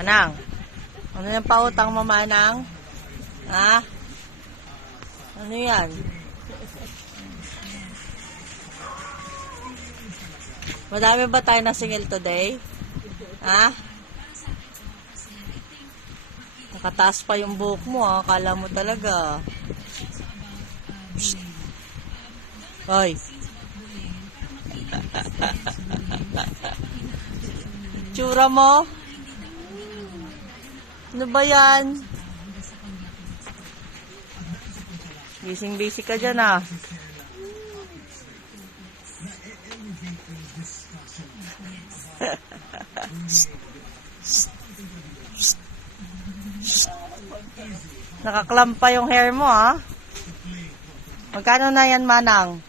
Manang, ano yung pautang mo, Manang? Ha? Ano yan? Madami ba tayo na singil today? Ha? Nakataas pa yung buhok mo, ha? Akala mo talaga. Psst. Hoy. Tsura mo? Ano ba yan? Busy ka dyan, ah. Nakaklampa yung hair mo, ah. Magkano na yan, Manang?